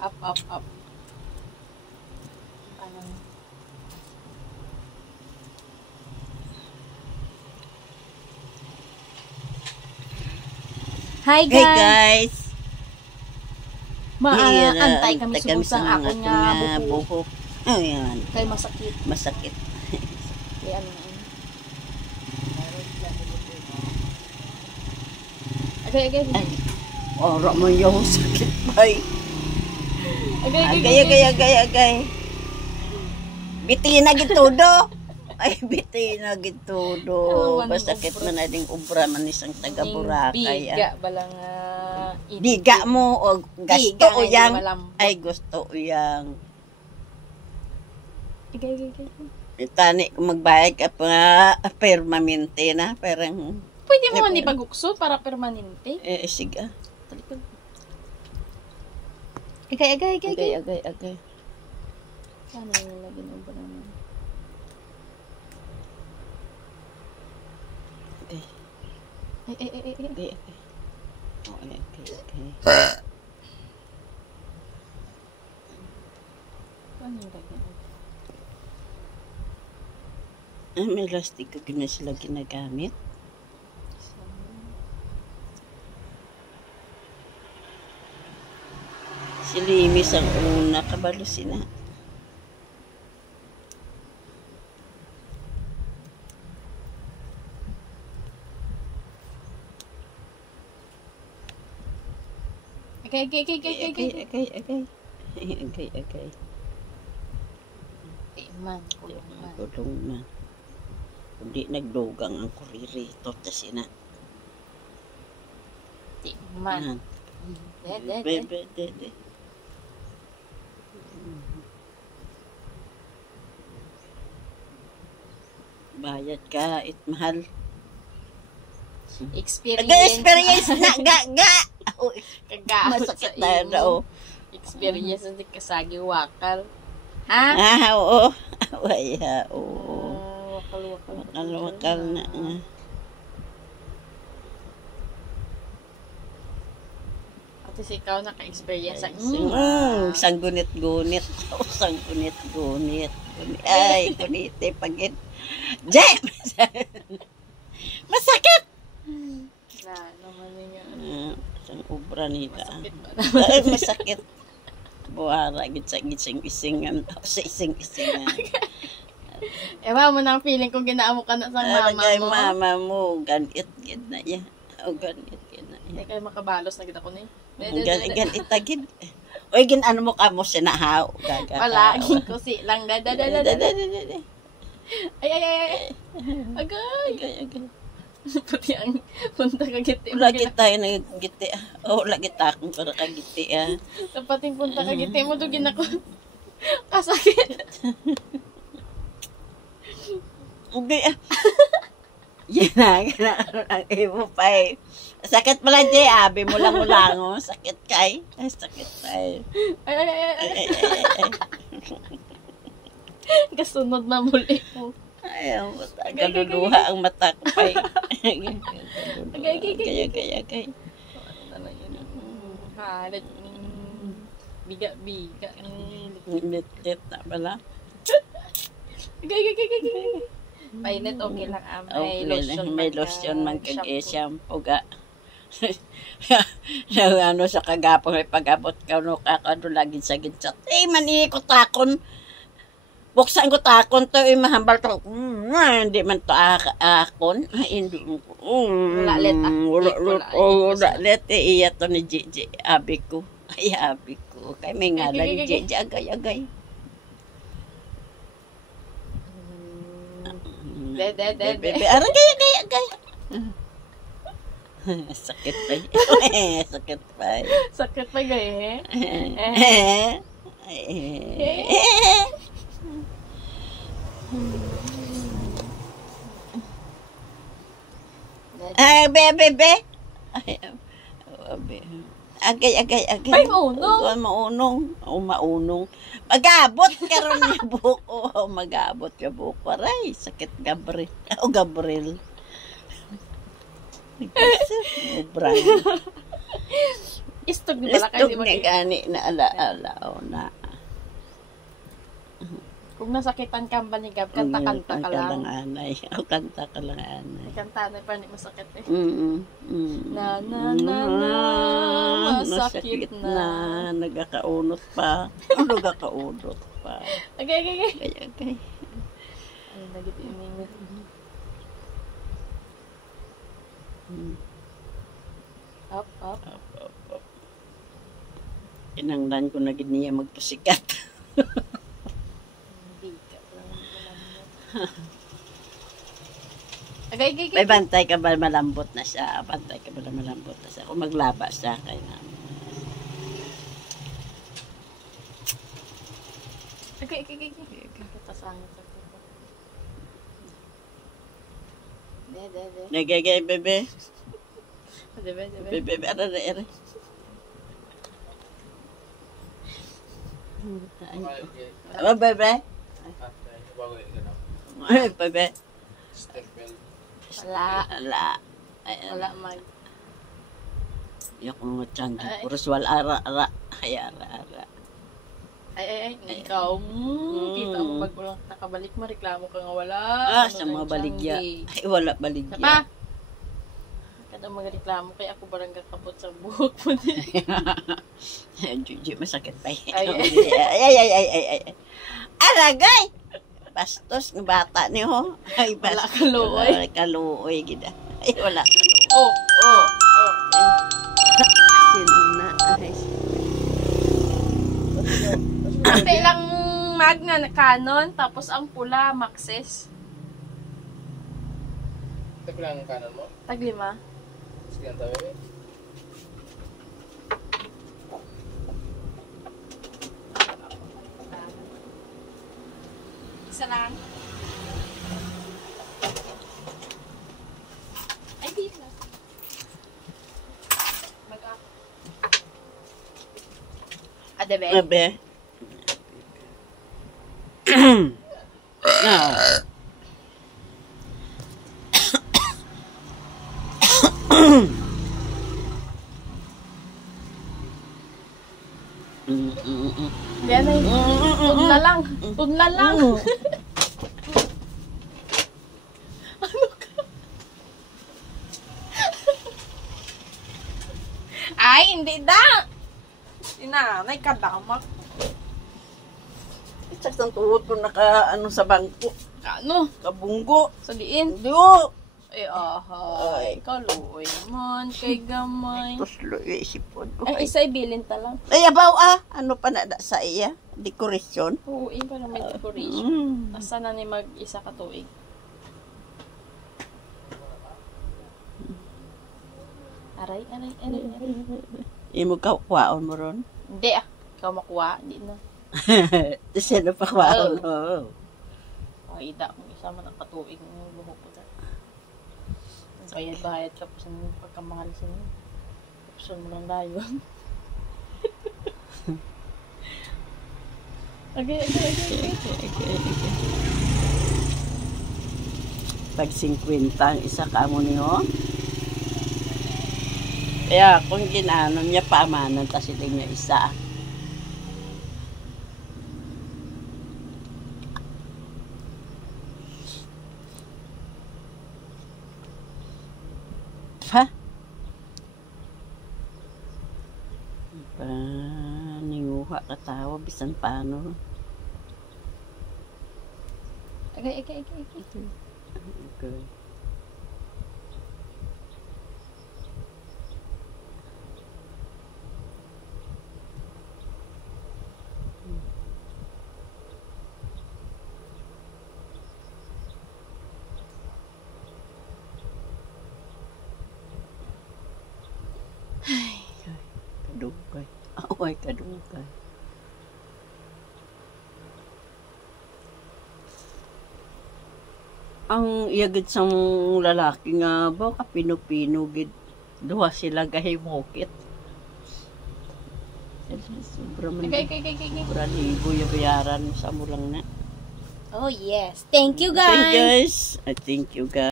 Up, up, up. Parang... Hi guys! Hey guys! Maantay kami subusang ako nga buhok. Ayan. Kay masakit. Masakit. Kaya ano na yun. Agay. Ora mo yung sakit pa eh. Agay. Biti na gitudo. Ay, biti na gitudo. Masakit man na ding ubra man isang taga Boracay. Biga balang biga mo o gusto o yang. Ay, gusto o yang. Agay. Itani kung magbayad ka pa permanente na. Parang... Pwede mo man ipagukso para permanente. Sige. Agay. Sana yung lagi ng ubra naman. Okay. Ano yung lagyan? May elastic ko na sila ginagamit. Si Limis ang una, kabalo sina. Agay. Man, Kulong na. Kundi nagdugang ang kuriri. Tota sina. Man. Dede. Bayad ka, mahal. Experience na, ga. Masakit na daw. Experience na kasagi wakal. Ha? Oo. Waya, oo. Wakal na. At least ikaw naka-experience ang sang gunit-gunit. Ay, gunite pagit. Jay! Masakit! Na, naman niya. Sang ubra nila. Masakit ba? Ay, masakit. Buhara, gising-isingan. Sa ising-isingan. Ewa mo nang feeling kung ginaamo ka na sa mama Kay mo. mama mo, ganit-gid na yan. Ganit-gid na Hindi yan. kayo makabalos na kita ko na Ganit-agid. Uy, ano mo ka mo sinahaw. Palaging kusi lang. Ay. Agay. Pati ang punta ka giti. Lagi tayo nagiti. Lagi takong para kagiti. Pati punta ka giti mo dugin ako. Kasakit. Okay. Yan na. Ang ibo pa eh. Sakit pala, Jay. Abi mo lang. Sakit kay. Sakit tayo. Ay. Kasunod na muli mo. Ayaw, galuluha ang mata ko pa eh. Agay. Halit. Biga. Lit na pala. Agay. Painet, okay lang. May lotion man kag-shampoo ga. Sa kagapon may pag-abot ka no kakado lagi sa gitsat. Manikot akon. Buksan ko takon to, mahambal to. Hindi man to akon. Hindi mo. Wala let. Iya to ni Gigi. Abi ko. Kaya may ngalan ni Gigi. Agay. Bebe. Arang gay. Sakit pa. Sakit pa gay. Ay, bebe. Agay. Ay, maunong. Maunong. Mag-abot ka ron yung buko. Mag-abot ka buko. Aray, sakit Gabriel. Gabriel. Ubra. Istog ni bala Listog kayo nga gani na ala-ala o na. Kung nasakitan ka ba ni Gab, kanta-kanta ka lang. Anay. O kanta ka lang anay. Kanta na pa, hindi masakit eh. Na Na, masakit na. Nagkakaunot pa. Nagkakaunot pa. Okay. Okay. Ay, nagit inimit. Up. Kinanglan ko na giniya magpasikat. Hindi ka lang. Okay. May bantay ka ba malambot na siya? Bantay ka ba malambot na siya? Kung maglaba siya kay na. Okay. Katasangit ako. De. Nagagay, bebe. Debe. Bebe, ara. Ano, bebe? Ay, bebe. Wala. Ayan. Wala mag. Yung mga tiyanggi. Puros wal ara. Ay, ara. Ay, ikaw. Kita mo pag walang nakabalik mo, reklamo ka nga wala. Sa mga baligya. Ay, wala baligya. Sapa? Kada magreklamo kay ako barang kakabot sa buhok mo din. Juju, masakit pa yan. Ay. Aragay! Bastos ng bata niyo. Ay, Wala kaluoy. Wala kaluoy, gida. Ay, wala kaluoy. Oh. Sino na? Ay, Ate lang magna na Canon, tapos ang pula, Maxes. Ito lang ang kanan mo. Taglima. Sige, ang tabi. Isa lang. Ay, di na. Mag-up. Adebe? Abe. No. Yan ay, tudla lang. Ano ka? Ay, hindi da. Sinanay ka damak. Saktang tuhod ko sa bangko. Ano? Kabunggo. Sa diin? Diyo. Ay, ahay. Kaluoy naman. Kay gamay. Tuslo yung isipon ko. Ay, isa ibilin ta lang. Ay, abaw Ano pa na sa iya? Dekorasyon? Oo, para may decoration. Mm. Asa na ni mag-isa ka tuig. Aray. Imo ka kwaon mo ron? Hindi Ikaw makuha. Hindi na. Sino pa kwaon mo? Ay, ida. Isa man ang katuig ng buhok ko. Bayad-bayad tapos ang pagkamahal sa inyo. Tapos mo lang dayon. Okay. Pag 50 ang isa ka mo niyo. Kaya kung ginanon niya paamanan, tas sila niya isa. Ha? Ninguha ka tawa, bisan paano. Okay. Okay. Kadugay. Away kadugay. Ang iyagid sa lalaki nga ba, kapino-pino gid. Duha sila gahimokit. Sobra man. Okay. Sobra libo yung bayaran mo sa mulang na. Oh, yes. Thank you, Thank you guys. guys. I thank you guys.